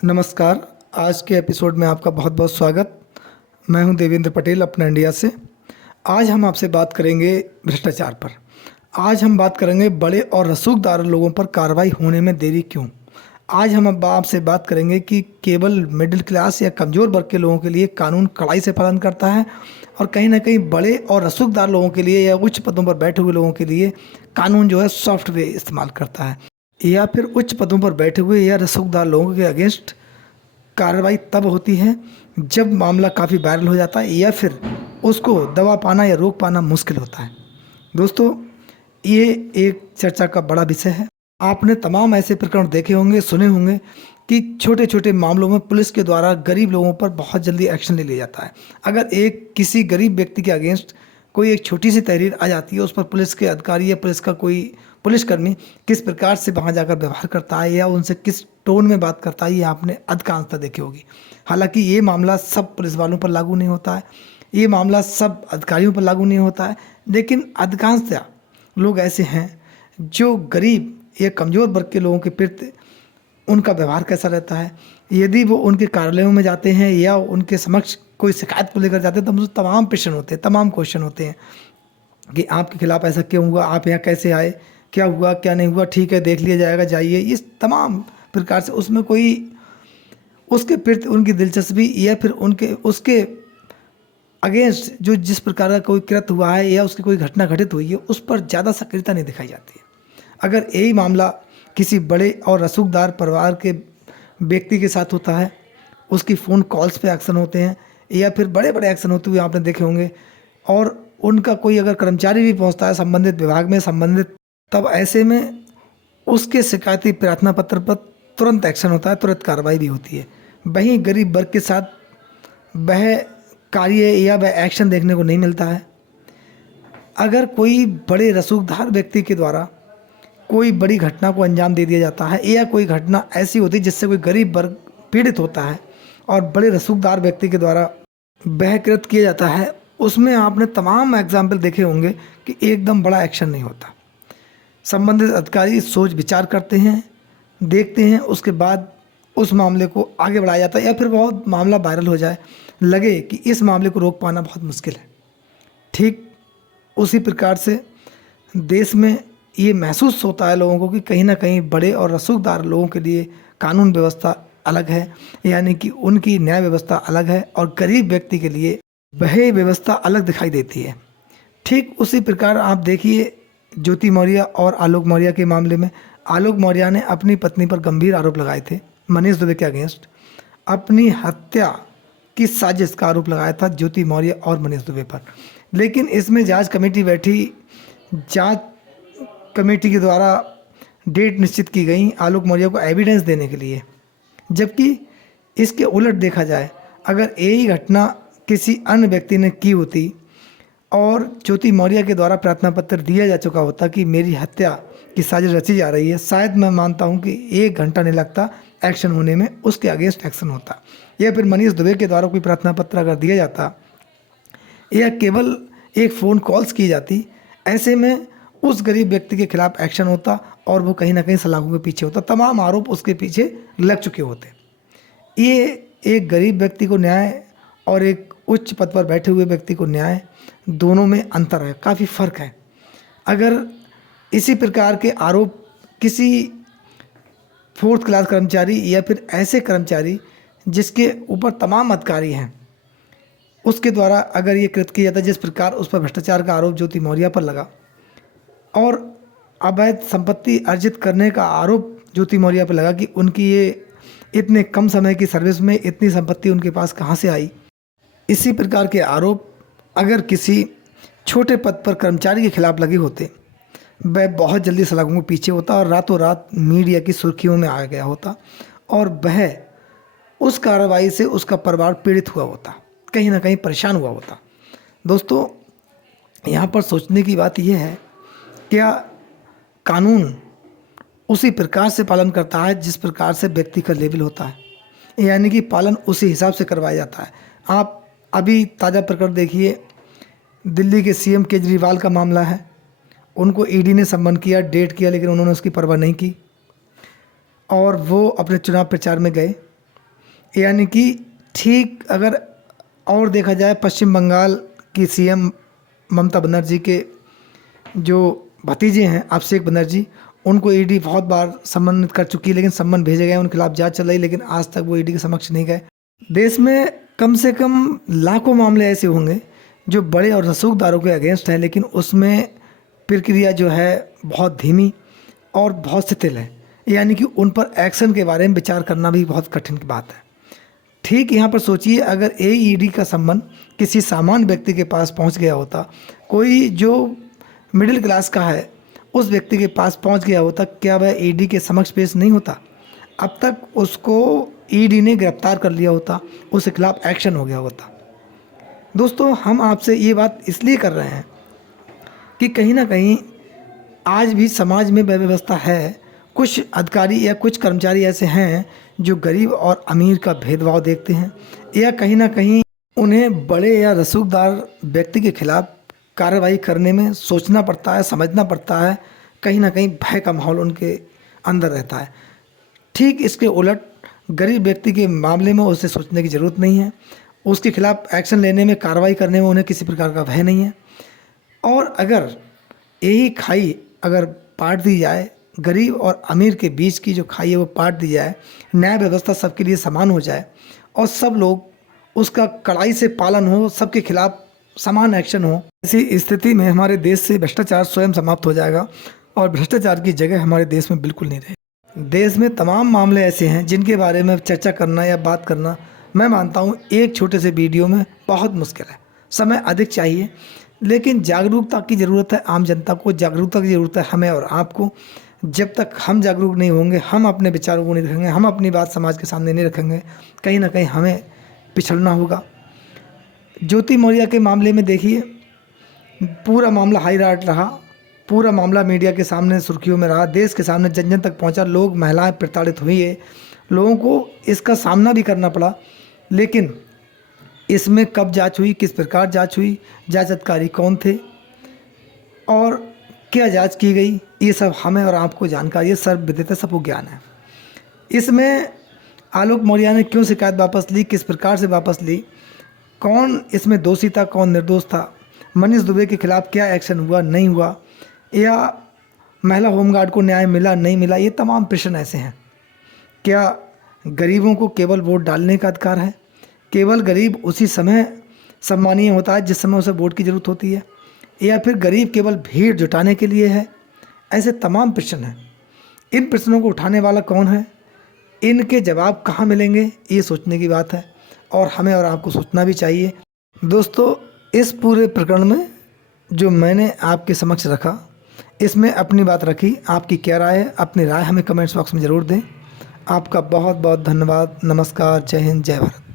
नमस्कार। आज के एपिसोड में आपका बहुत बहुत स्वागत। मैं हूं देवेंद्र पटेल अपना इंडिया से। आज हम आपसे बात करेंगे भ्रष्टाचार पर। आज हम बात करेंगे बड़े और रसूखदार लोगों पर कार्रवाई होने में देरी क्यों। आज हम अब आपसे बात करेंगे कि केवल मिडिल क्लास या कमज़ोर वर्ग के लोगों के लिए कानून कड़ाई से पालन करता है और कहीं ना कहीं बड़े और रसूखदार लोगों के लिए या उच्च पदों पर बैठे हुए लोगों के लिए कानून जो है सॉफ्टवेयर इस्तेमाल करता है, या फिर उच्च पदों पर बैठे हुए या रसूखदार लोगों के अगेंस्ट कार्रवाई तब होती है जब मामला काफ़ी वायरल हो जाता है या फिर उसको दबा पाना या रोक पाना मुश्किल होता है। दोस्तों, ये एक चर्चा का बड़ा विषय है। आपने तमाम ऐसे प्रकरण देखे होंगे, सुने होंगे कि छोटे छोटे मामलों में पुलिस के द्वारा गरीब लोगों पर बहुत जल्दी एक्शन ले लिया जाता है। अगर एक किसी गरीब व्यक्ति के अगेंस्ट कोई एक छोटी सी तहरीर आ जाती है, उस पर पुलिस के अधिकारी या पुलिस का कोई पुलिसकर्मी किस प्रकार से वहाँ जाकर व्यवहार करता है या उनसे किस टोन में बात करता है, ये आपने अधिकांशतः देखी होगी। हालांकि ये मामला सब पुलिस वालों पर लागू नहीं होता है, ये मामला सब अधिकारियों पर लागू नहीं होता है, लेकिन अधिकांशतः लोग ऐसे हैं जो गरीब या कमज़ोर वर्ग के लोगों के प्रति उनका व्यवहार कैसा रहता है। यदि वो उनके कार्यालयों में जाते हैं या उनके समक्ष कोई शिकायत को लेकर जाते हैं तो मुझे तमाम प्रश्न होते हैं, तमाम क्वेश्चन होते हैं कि आपके खिलाफ ऐसा क्यों हुआ, आप यहाँ कैसे आए, क्या हुआ क्या नहीं हुआ, ठीक है देख लिया जाएगा, जाइए। इस तमाम प्रकार से उसमें कोई उसके प्रति उनकी दिलचस्पी या फिर उनके उसके अगेंस्ट जो जिस प्रकार का कोई कृत्य हुआ है या उसकी कोई घटना घटित हुई है उस पर ज़्यादा सक्रियता नहीं दिखाई जाती है। अगर यही मामला किसी बड़े और रसूखदार परिवार के व्यक्ति के साथ होता है, उसकी फ़ोन कॉल्स पे एक्शन होते हैं या फिर बड़े बड़े एक्शन होते हुए आपने देखे होंगे, और उनका कोई अगर कर्मचारी भी पहुंचता है संबंधित विभाग में संबंधित, तब ऐसे में उसके शिकायती प्रार्थना पत्र पर तुरंत एक्शन होता है, तुरंत कार्रवाई भी होती है। वहीं गरीब वर्ग के साथ वह कार्य या वह एक्शन देखने को नहीं मिलता है। अगर कोई बड़े रसूखदार व्यक्ति के द्वारा कोई बड़ी घटना को अंजाम दे दिया जाता है या कोई घटना ऐसी होती है जिससे कोई गरीब वर्ग पीड़ित होता है और बड़े रसूखदार व्यक्ति के द्वारा वह कृत्य किया जाता है, उसमें आपने तमाम एग्जाम्पल देखे होंगे कि एकदम बड़ा एक्शन नहीं होता। संबंधित अधिकारी सोच विचार करते हैं, देखते हैं, उसके बाद उस मामले को आगे बढ़ाया जाता है या फिर बहुत मामला वायरल हो जाए, लगे कि इस मामले को रोक पाना बहुत मुश्किल है। ठीक उसी प्रकार से देश में ये महसूस होता है लोगों को कि कहीं ना कहीं बड़े और रसूखदार लोगों के लिए कानून व्यवस्था अलग है, यानी कि उनकी न्याय व्यवस्था अलग है और गरीब व्यक्ति के लिए वह व्यवस्था अलग दिखाई देती है। ठीक उसी प्रकार आप देखिए ज्योति मौर्य और आलोक मौर्य के मामले में। आलोक मौर्य ने अपनी पत्नी पर गंभीर आरोप लगाए थे मनीष दुबे के अगेंस्ट, अपनी हत्या की साजिश का आरोप लगाया था ज्योति मौर्य और मनीष दुबे पर। लेकिन इसमें जांच कमेटी बैठी, जांच कमेटी के द्वारा डेट निश्चित की गई आलोक मौर्य को एविडेंस देने के लिए, जबकि इसके उलट देखा जाए अगर यही घटना किसी अन्य व्यक्ति ने की होती और ज्योति मौर्य के द्वारा प्रार्थना पत्र दिया जा चुका होता कि मेरी हत्या की साजिश रची जा रही है, शायद मैं मानता हूं कि 1 घंटा नहीं लगता एक्शन होने में, उसके अगेंस्ट एक्शन होता। या फिर मनीष दुबे के द्वारा कोई प्रार्थना पत्र अगर दिया जाता या केवल एक फ़ोन कॉल्स की जाती, ऐसे में उस गरीब व्यक्ति के खिलाफ एक्शन होता और वो कहीं ना कहीं सलाखों के पीछे होता, तमाम आरोप उसके पीछे लग चुके होते। ये एक गरीब व्यक्ति को न्याय और एक उच्च पद पर बैठे हुए व्यक्ति को न्याय, दोनों में अंतर है, काफ़ी फ़र्क है। अगर इसी प्रकार के आरोप किसी 4th क्लास कर्मचारी या फिर ऐसे कर्मचारी जिसके ऊपर तमाम अधिकारी हैं उसके द्वारा अगर ये कृत्य किया जाता, जिस प्रकार उस पर भ्रष्टाचार का आरोप ज्योति मौर्य पर लगा और अवैध संपत्ति अर्जित करने का आरोप ज्योति मौर्य पर लगा कि उनकी ये इतने कम समय की सर्विस में इतनी संपत्ति उनके पास कहाँ से आई, इसी प्रकार के आरोप अगर किसी छोटे पद पर कर्मचारी के खिलाफ लगे होते, वह बहुत जल्दी सलाखों के पीछे होता और रातों रात मीडिया की सुर्खियों में आ गया होता और वह उस कार्रवाई से उसका परिवार पीड़ित हुआ होता, कहीं ना कहीं परेशान हुआ होता। दोस्तों, यहाँ पर सोचने की बात यह है, क्या कानून उसी प्रकार से पालन करता है जिस प्रकार से व्यक्ति का लेवल होता है, यानी कि पालन उसी हिसाब से करवाया जाता है। आप अभी ताज़ा प्रकरण देखिए, दिल्ली के सीएम केजरीवाल का मामला है। उनको ईडी ने सम्मन किया, डेट किया, लेकिन उन्होंने उसकी परवाह नहीं की और वो अपने चुनाव प्रचार में गए यानी कि ठीक अगर और देखा जाए पश्चिम बंगाल की सीएम ममता बनर्जी के जो भतीजे हैं अभिषेक बनर्जी, उनको ईडी बहुत बार सम्मानित कर चुकी है, लेकिन सम्मन भेजे गए, उनके खिलाफ जांच चल रही, लेकिन आज तक वो ईडी के समक्ष नहीं गए। देश में कम से कम लाखों मामले ऐसे होंगे जो बड़े और रसूखदारों के अगेंस्ट हैं, लेकिन उसमें प्रक्रिया जो है बहुत धीमी और बहुत शिथिल है, यानी कि उन पर एक्शन के बारे में विचार करना भी बहुत कठिन की बात है। ठीक यहाँ पर सोचिए, अगर ईडी का सम्मन किसी सामान्य व्यक्ति के पास पहुँच गया होता, कोई जो मिडिल क्लास का है उस व्यक्ति के पास पहुँच गया होता, क्या वह ईडी के समक्ष पेश नहीं होता? अब तक उसको ईडी ने गिरफ्तार कर लिया होता, उसके खिलाफ एक्शन हो गया होता। दोस्तों, हम आपसे ये बात इसलिए कर रहे हैं कि कहीं ना कहीं आज भी समाज में व्यवस्था है, कुछ अधिकारी या कुछ कर्मचारी ऐसे हैं जो गरीब और अमीर का भेदभाव देखते हैं, या कहीं ना कहीं उन्हें बड़े या रसूखदार व्यक्ति के खिलाफ कार्रवाई करने में सोचना पड़ता है, समझना पड़ता है, कहीं ना कहीं भय का माहौल उनके अंदर रहता है। ठीक इसके उलट गरीब व्यक्ति के मामले में उसे सोचने की ज़रूरत नहीं है, उसके खिलाफ एक्शन लेने में, कार्रवाई करने में उन्हें किसी प्रकार का भय नहीं है। और अगर यही खाई अगर बांट दी जाए, गरीब और अमीर के बीच की जो खाई है वो बांट दी जाए, न्याय व्यवस्था सबके लिए समान हो जाए और सब लोग उसका कड़ाई से पालन हो, सबके खिलाफ समान एक्शन हो, ऐसी स्थिति में हमारे देश से भ्रष्टाचार स्वयं समाप्त हो जाएगा और भ्रष्टाचार की जगह हमारे देश में बिल्कुल नहीं रहेगी। देश में तमाम मामले ऐसे हैं जिनके बारे में चर्चा करना या बात करना, मैं मानता हूँ एक छोटे से वीडियो में बहुत मुश्किल है, समय अधिक चाहिए, लेकिन जागरूकता की ज़रूरत है। आम जनता को जागरूकता की ज़रूरत है, हमें और आपको। जब तक हम जागरूक नहीं होंगे, हम अपने विचारों को नहीं रखेंगे, हम अपनी बात समाज के सामने नहीं रखेंगे, कहीं ना कहीं हमें पिछड़ना होगा। ज्योति मौर्या के मामले में देखिए, पूरा मामला हाई राइट रहा, पूरा मामला मीडिया के सामने सुर्खियों में रहा, देश के सामने जन जन तक पहुंचा, लोग, महिलाएं प्रताड़ित हुई है, लोगों को इसका सामना भी करना पड़ा। लेकिन इसमें कब जांच हुई, किस प्रकार जांच हुई, जांच अधिकारी कौन थे और क्या जांच की गई, ये सब हमें और आपको जानकारी है, सर्वविदित है, सबको ज्ञान है। इसमें आलोक मौर्या ने क्यों शिकायत वापस ली, किस प्रकार से वापस ली, कौन इसमें दोषी था, कौन निर्दोष था, मनीष दुबे के खिलाफ क्या एक्शन हुआ, नहीं हुआ, या महिला होमगार्ड को न्याय मिला, नहीं मिला, ये तमाम प्रश्न ऐसे हैं। क्या गरीबों को केवल वोट डालने का अधिकार है? केवल गरीब उसी समय सम्मानीय होता है जिस समय उसे वोट की ज़रूरत होती है, या फिर गरीब केवल भीड़ जुटाने के लिए है? ऐसे तमाम प्रश्न हैं। इन प्रश्नों को उठाने वाला कौन है, इनके जवाब कहाँ मिलेंगे, ये सोचने की बात है और हमें और आपको सोचना भी चाहिए। दोस्तों, इस पूरे प्रकरण में जो मैंने आपके समक्ष रखा, इसमें अपनी बात रखी, आपकी क्या राय है? अपनी राय हमें कमेंट्स बॉक्स में ज़रूर दें। आपका बहुत बहुत धन्यवाद। नमस्कार, जय हिंद, जय भारत।